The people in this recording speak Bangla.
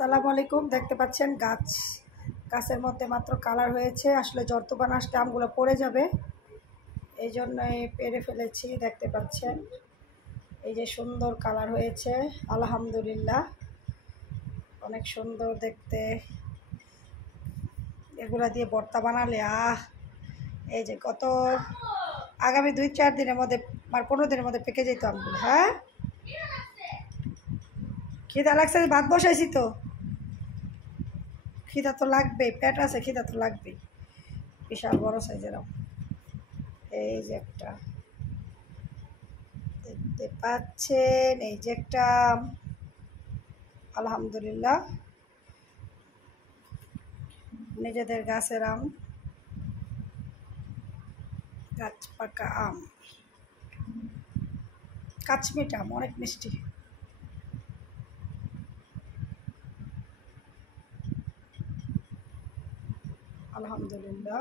আসসালামু আলাইকুম। দেখতে পাচ্ছেন গাছের মধ্যে মাত্র কালার হয়েছে। আসলে জ্বর তুফান আসলে আমগুলো পড়ে যাবে, এই জন্যই পেরে ফেলেছি। দেখতে পাচ্ছেন এই যে সুন্দর কালার হয়েছে, আলহামদুলিল্লাহ অনেক সুন্দর দেখতে। এগুলা দিয়ে ভর্তা বানালে এই যে কত আগামী 2-4 দিনের মধ্যে 15 দিনের মধ্যে পেকে যেত আমগুলো। হ্যাঁ, খিদা লাগছে, ভাত বসাইছি তো, খিদা তো লাগবে, পেট আছে, খিদা তো লাগবে। বিশাল বড় সাইজের আম, এই যে একটা দেখতে পাচ্ছেন, এই যে একটা আলহামদুলিল্লাহ নিজেদের গাছের আম, গাছ পাকা আম, কাঁচমিঠা আম, অনেক মিষ্টি। আলহামদুলিল্লাহ।